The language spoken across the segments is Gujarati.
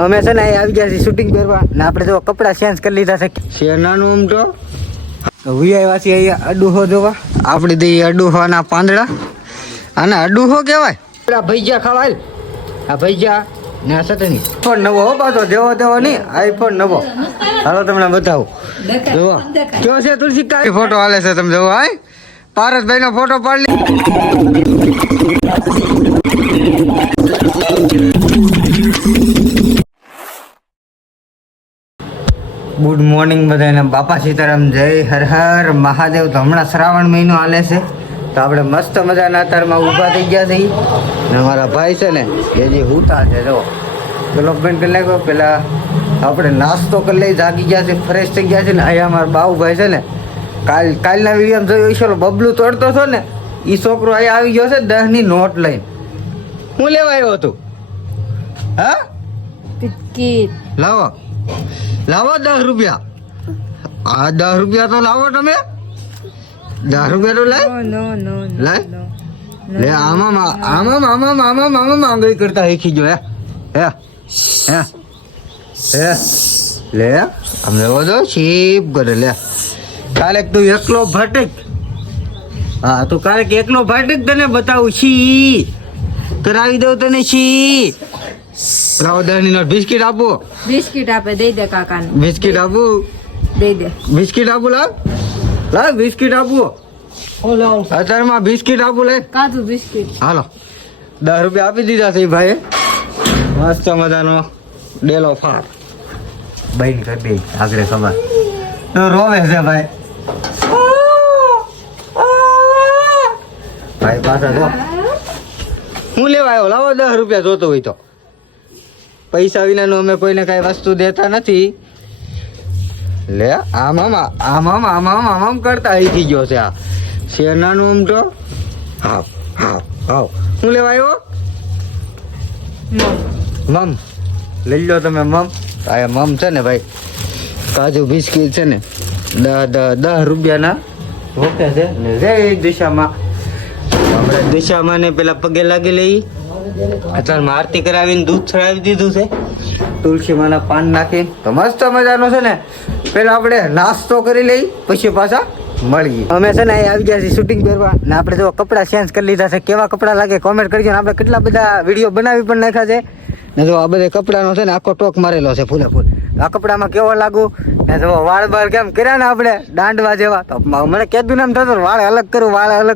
અમે છે ને આવી ગયા છીએ શૂટિંગ કરવા ને આપણે જો કપડા ચેન્જ કરી લીધા છે શેનાનું આમ તો આવ્યા છીએ અહીંયા અડુહો જોવા આપણે દઈએ અડુહોના પાંદડા અને અડુહો કહેવાય પેલા ભૈજા ખવાય આ ભૈજા ને આ ચટણી ફોન નવો હો પાછો જેવો તેવો નહીં આઈફોન નવો હાલો તમને બતાવું જોવો કેવો છે તુલસી કાઈ ફોટો હાલે છે તમે જોવો હાય પારસભાઈ નો ફોટો પાડી ગુડ મોર્નિંગ બધાને બાપા સીતારામ જય હર હર મહાદેવ તો હમણાં શ્રાવણ મહિનો હાલે છે તો આપણે મસ્ત મજાના અત્યારમાં ઊભા થઈ ગયા છીએ ને અમારા ભાઈ છે ને એ જે હુતા છે જો પેલો બેન કરી નાખ્યો પેલા આપણે નાસ્તો કરી લઈ જાગી ગયા છે ફ્રેશ થઈ ગયા છે ને અહીંયા અમારા બાબુભાઈ છે ને કાલના વિડીયો જોયું ઈશ્વર બબલું તોડતો હતો ને એ છોકરો અહીંયા આવી ગયો છે 10ની નોટ લઈને હું લેવા આવ્યો હતું હા ટિકિટ લાવો 10 રૂપિયા આ 10 રૂપિયા તો લાવો તમે 10 રૂપિયા તો લાય નો લાય લે આમાં આંગળી કરતા શીખી ગયો હે લે આમ લેવો જો શીપ કરે લે કાલે તું એકલો ભટક હા તું કાલે એકલો ભટક તને બતાવું છી કરાવી દઉં તને છી લાવો 10 ની નોટ બિસ્કિટ આપો બિસ્કિટ આપે દઈ દે કાકાને બિસ્કિટ આપું દઈ દે બિસ્કિટ આપું લાવ બિસ્કિટ આપું અત્યારમાં બિસ્કિટ આપું લે કાજુ બિસ્કિટ હાલો 10 રૂપિયા આપી દીધા છે ભાઈ મસ્ત મજાનો ડેલો ફાર બહેન કરી દે આગળ ખબર તો રોવે છે ભાઈ ભાઈ પાછા જો હું લેવા આવ્યો લાવો 10 રૂપિયા જોતો હોય તો પૈસા વિનાનું અમે કોઈને કઈ વસ્તુ દેતા નથી લે આમ કરતા શીખી ગયો છે આ શેનાનું આમ તો હાવ હું લેવા આવ્યો મમ લઈ લો તમે મમ આ મમ છે ને ભાઈ કાજુ બિસ્કિટ છે ને 10 રૂપિયાના ઓકે છે ને જય દિશામાં આપણે દિશામાં ને પેલા પગે લાગી લઈ અત્યારમાં આરતી કરાવીને દૂધ ચડાવી દીધું છે તુલસી માના પાન નાખી તો મસ્ત મજાનો છે ને પેલા આપણે નાસ્તો કરી લઈ પછી પાછા મળીએ અમે છે ને આવી ગયા છીએ શૂટિંગ કરવા ને આપણે જો કપડાં ચેન્જ કરી લીધા છે કેવા કપડાં લાગે કોમેન્ટ કરજો ને આપણે કેટલા બધા વિડીયો બનાવી પણ નાખ્યા છે ને જો આ બધા કપડાનો છે ને આખો ટોક મારેલો છે ફૂલે ફૂલ આ કપડામાં કેવો લાગુ ને જો વાળ બાર કેમ કર્યા ને આપણે દાંડવા જેવા તો મને કીધું ને એમ થતું વાળ અલગ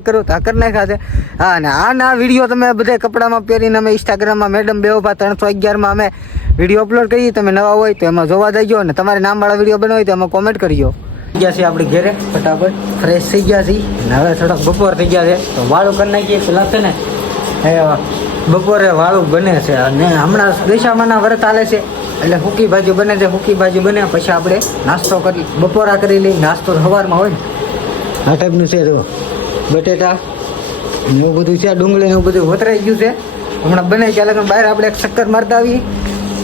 કરું તો આ કરી નાખ્યા છે હા ને આ વિડીયો તમે બધા કપડામાં પહેરીને અમે ઇન્સ્ટાગ્રામમાં મેડમ બેવભા 311માં અમે વિડીયો અપલોડ કરીએ તમે નવા હોય તો એમાં જોવા જઈજો અને તમારે નામવાળા વિડીયો બનાવો હોય તો એમાં કોમેન્ટ કરજો ગયા છીએ આપણે ઘરે ફટાફટ ફ્રેશ થઈ ગયા છીએ ને હવે થોડાક બપોર થઈ ગયા છે તો વાળું કરી નાખીએ પેલા છે ને બપોરે વાળું બને છે અને હમણાં દશામાના વ્રત હાલે છે એટલે સૂકી ભાજી બને છે સૂકી ભાજી બને પછી આપણે નાસ્તો કરી બપોરા કરી લઈ નાસ્તો સવારમાં હોય ને આ ટાઈપનું છે જો બટેટા એવું બધું છે ડુંગળી એવું બધું વતરાઈ ગયું છે હમણાં બને છે એટલે બહાર આપણે એક ચક્કર મારતા આવીએ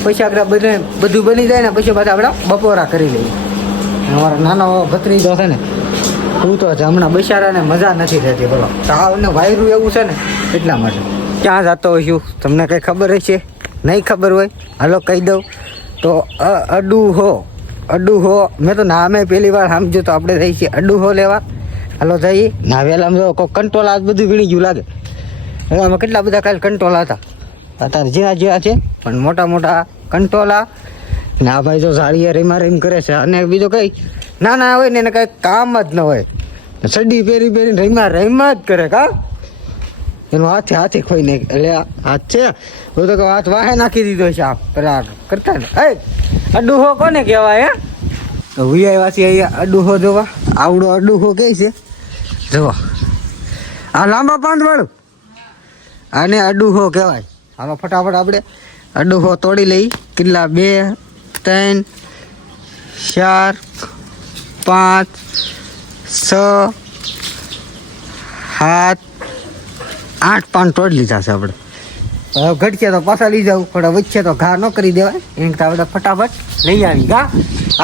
પછી આપણે બધું બની જાય ને પછી પાછા આપણે બપોરા કરી લઈએ અમારો નાનો ભત્રીજો છે ને તું તો છે હમણાં બિચારાને મજા નથી થતી બોલો તાવ ને વાયરું એવું છે ને એટલા માટે ક્યાં જતો હોઈશું તમને કંઈ ખબર હશે નહીં ખબર હોય હાલો કહી દઉં તો અડુહો મેં તો નામે પહેલી વાર સમજ્યું તો આપણે જઈએ છીએ અડુહો લેવા હાલો જઈએ ના વહેલા જો કોઈ કંટ્રોલ આ બધું વીણી ગયું લાગે હવે આમાં કેટલા બધા કાલે કંટ્રોલા હતા અત્યારે જ્યાં છે પણ મોટા કંટ્રોલા ને આ ભાઈ જો સાડી રીમ કરે છે અને બીજો કઈ ના હોય ને એને કઈ કામ જ ન હોય સડી પહેરીને રીમા જ કરે કા એનો હાથે ખોઈ નાખે એટલે હાથ છે હું તો હાથ વાહે નાખી દીધો છે આ પેલા કરતા ને અડુહો કોને કહેવાય તો વિયાવાસી અહીંયા અડુહો જોવા આવડો અડુહો કે છે જોવા આ લાંબા પાંદ વાળું આને અડુહો કહેવાય આમાં ફટાફટ આપણે અડુહો તોડી લઈ કેટલા 2 3 4 5 6 7 8 પાન તોડી લીધા છે આપણે હવે ઘટકે તો પાછા લઈ જાવ પણ વચ્ચે તો ઘા ન કરી દેવાય એને તો આપણે ફટાફટ લઈ આવી ઘા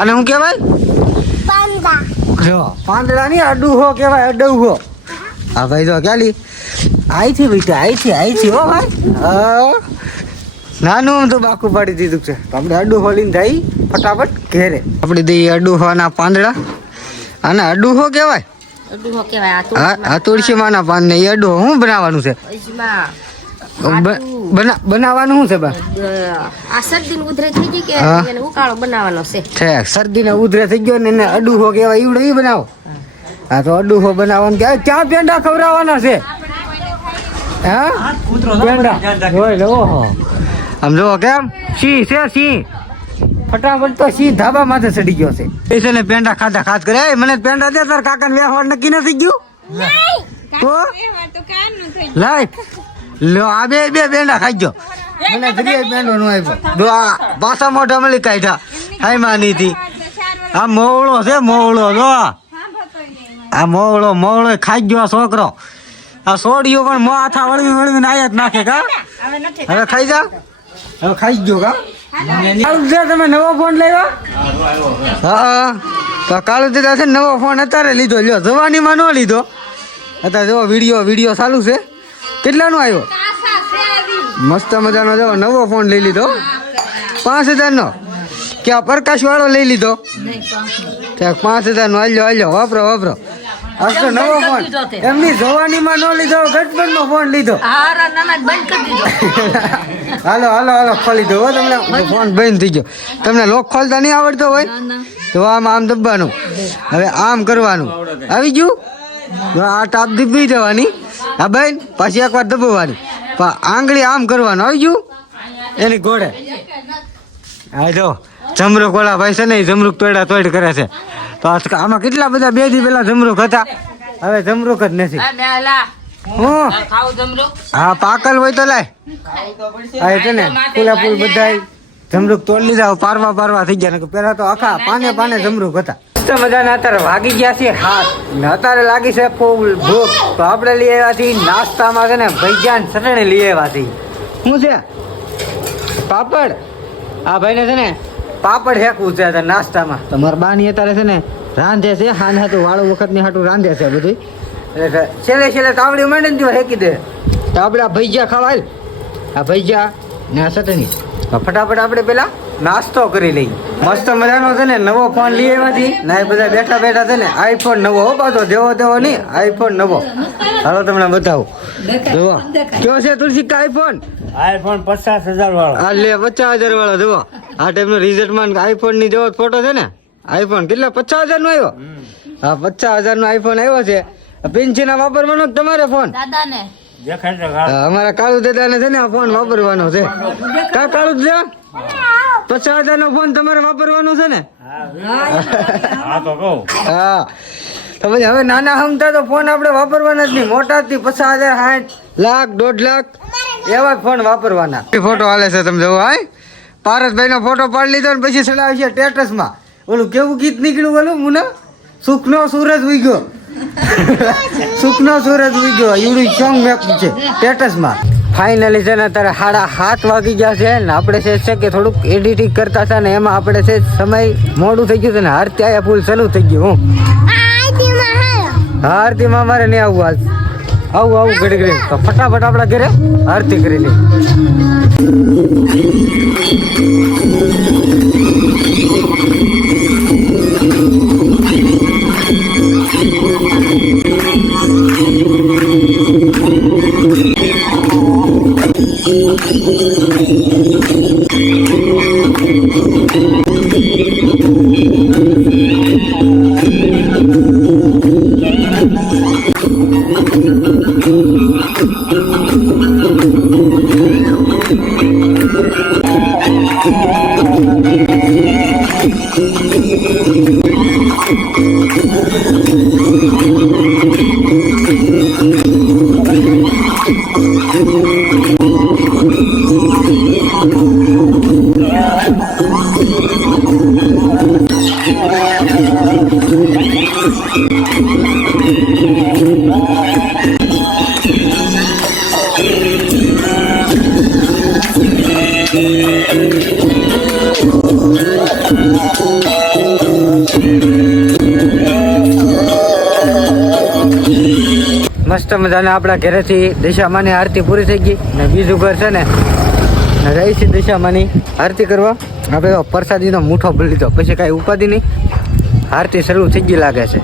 અને શું કહેવાય પાંદડા ની અડુહો કહેવાય અડુહો હા ભાઈ જો ક્યાલી આઈથી બેટા આઈથી હો ભાઈ નાનું આમ તો બાકું પાડી દીધું છે તો આપણે અડું હોલીને જઈ ફટાફટ ઘેરે આપણે દઈએ અડુહોના પાંદડા આને અડુહો કહેવાય અડુહો કહેવાય આ તુલસી માના પાન ને એ અડુહો શું બનાવવાનું છે બનાવવાનું શું છે બા આ શરદી ઉધરે થઈ ગઈ કે એને ઉકાળો બનાવવાનો છે શરદી ને ઉધરે થઈ ગયો ને એને અડુહો કહેવાય ઈવડો ઈ બનાવો હા તો અડુહો બનાવવાનું કે ક્યાં પેંડા ખવડાવવાના છે હા પેંડા હોય ઓહો આમ જો કેમ સિંહ છે સિંહ ફટાફટ તો સિંહ ધાબા માથે ચડી ગયો છે એ છે ને પેંડા ખાધા ખાસ કરે મને પેંડા દે તાર કાકા ને વ્યવહાર નક્કી નથી ગયું તો લાય લો આ બે પેંડા ખાઈ ગયો મને જરીએ પેંડો નો આવ્યો દો આ પાછા મોઢા મળી કાઢ્યા હાય માની થી આ મોવળો છે મોવળો જો આ મોવળો ખાઈ ગયો આ છોકરો આ સોડિયો પણ માથા વળવીને આયા જ નાખે કા હવે ખાઈ જા હવે ખાઈ ગયો કા તમે નવો ફોન લેવા હા તો કાળુ દીધા છે નવો ફોન અત્યારે લીધો લ્યો જવાનીમાં ન લીધો અત્યારે જો વિડીયો ચાલુ છે કેટલાનો આવ્યો મસ્ત મજાનો જો નવો ફોન લઈ લીધો 5000 નો કે આ પ્રકાશ વાળો લઈ લીધો 5000 નો હાલ્યો વાપરો આ તો નવો ફોન એમની જવાનીમાં ન લીધો ગટબન નો ફોન લીધો હાલો ખોલી દો તમને ફોન બંધ થઈ ગયો તમને લોક ખોલતા નહીં આવડતો હોય તો આમ દબાવવાનું હવે આમ કરવાનું આવી ગયું આ ટાપ દબી દેવાની હા બેન પાછી એકવાર દબાવવાની આંગળી આમ કરવાનું આવી ગયું એની ઘોડે હા જો જમરૂક વાળા ભાઈ છે ને જમરૂક તોડ કરે છે તો આમાં કેટલા બધા 2 દી પેલા જમરૂક હતા હવે જમરૂક જ નથી હા પાકલ હોય તો લાય હા છે ને ફૂલ બધા જમરૂક તોડ લીધા પારવા થઈ ગયા ને પેલા તો આખા પાને જમરૂક હતા મજાના અત્યારે વાગી ગયા છે હાથ ને અત્યારે લાગી છે ફૂલ ભૂખ તો આપણે લઈ આવ્યા છીએ નાસ્તામાં છે ને ભજીયા ને ચટણી લઈ આવ્યા છીએ શું છે પાપડ આ ભાઈને છે ને પાપડ હેકવું છે નાસ્તામાં તો મારા બાની અત્યારે છે ને રાંધે છે હાન હાથું વાળું વખત ની હાટું રાંધે છે બધું એટલે છેલ્લે તાવડી માંડે ને હેકી દે તો આપણે આ ભજીયા ખાવા આ ભજીયા ને આ ચટણી તો ફટાફટ આપણે પેલા નાસ્તો કરી લઈ મસ્ત મજાનો છે ને નવો ફોન લઈ આવ્યાથી ના એ બધા બેઠા છે ને આઈફોન નવો હો પાછો દેવો નહીં આઈફોન નવો હાલો તમને બતાવું જુઓ કયો છે તુલસી કા આઈફોન 50,000 વાળો આ લે 50,000 વાળો જુઓ આ ટાઈપનો રિઝલ્ટમાં આઈફોન ની જેવો ફોટો છે ને આઈફોન કેટલા 50,000 નો આવ્યો હા 50,000 નો આઈફોન આવ્યો છે પિંચીના વાપરવાનો તમારે ફોન દાદાને અમારા કાળુ દાદા ને છે ને આ ફોન વાપરવાનો છે કા કાળુ દાદા 50,000 નો ફોન તમારે વાપરવાનો છે ને હા તો કહું હા તો પછી હવે નાના હમતા તો ફોન આપણે વાપરવાના જ નહીં મોટા થી 50,000 60 લાખ 1.5 લાખ એવા જ ફોન વાપરવાના ફોટો હાલે છે તમે જોવો હાય પારસભાઈ નો ફોટો પાડી લીધો ને પછી ચડાવી છે સ્ટેટસ માં ઓલું કેવું ગીત નીકળ્યું ઓલું મુના સુખનો સૂરજ ઉગ્યો સુખનો સૂરજ ઉગ્યો યુડી સોંગ મેપ છે સ્ટેટસ માં ફાઇનલી છે ને અત્યારે 7:30 વાગી ગયા છે ને આપણે છે કે થોડુંક એડિટિંગ કરતા હતા ને એમાં આપણે છે સમય મોડું થઈ ગયું છે ને આરતી આયા ફૂલ ચાલુ થઈ ગયું હા આરતીમાં મારે નહીં આવવું આવું ઘડી તો ફટાફટ આપણા ઘરે આરતી કરી લઈએ મસ્ત મજાના આપણા ઘરેથી દિશામાની આરતી પૂરી થઈ ગઈ ને બીજું ઘર છે ને રહી છે દિશામાંની આરતી કરવા. આપણે તો પ્રસાદીનો મુઠ્ઠો ભરી લીધો, પછી કાંઈ ઉપાધિ નહીં. આરતી શરૂ થઈ ગઈ લાગે છે.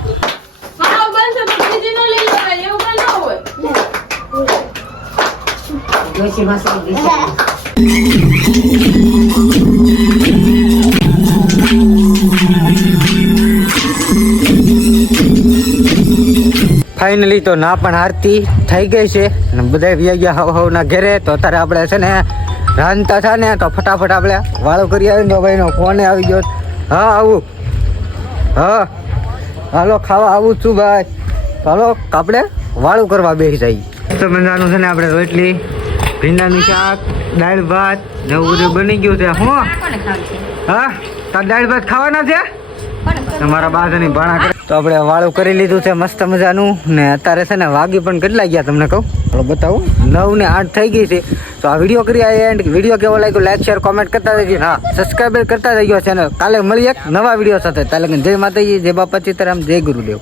ફાઇનલી તો ના પણ આરતી થઈ ગઈ છે અને બધા વ્યા ગયા હવના ઘેરે. તો અત્યારે આપણે છે ને રાંધતા હતા ને તો ફટાફટ આપણે વાળો કરી આવીને તો ભાઈનો ફોન આવી ગયો. હા આવું, હા હાલો ખાવા આવું છું ભાઈ. ચાલો આપણે વાળું કરવા બેસી જઈએ. તો મજાનું છે ને આપણે રોટલી, ભીંડાનું શાક, દાળ ભાત ને એવું બધું બની ગયું છે. હું હા તાર દાળ ભાત ખાવાના છે? તમારા બાજુની ભાણા કરે. તો આપણે વાળું કરી લીધું છે મસ્ત મજાનું. ને અત્યારે છે ને વાગી પણ કેટલા ગયા તમને કહું, બતાવું 9:08 થઈ ગઈ છે. તો આ વિડીયો કરી આ એન્ડ. વિડીયો કેવો લાગ્યો લાઈક શેર કોમેન્ટ કરતા રહેજો. હા સબસ્ક્રાઈબ કરતા રહેજો ચેનલ. કાલે મળીએ એક નવા વિડીયો સાથે. તાલે જય માતાજી, જય બાપા સીતારામ, જય ગુરુદેવ.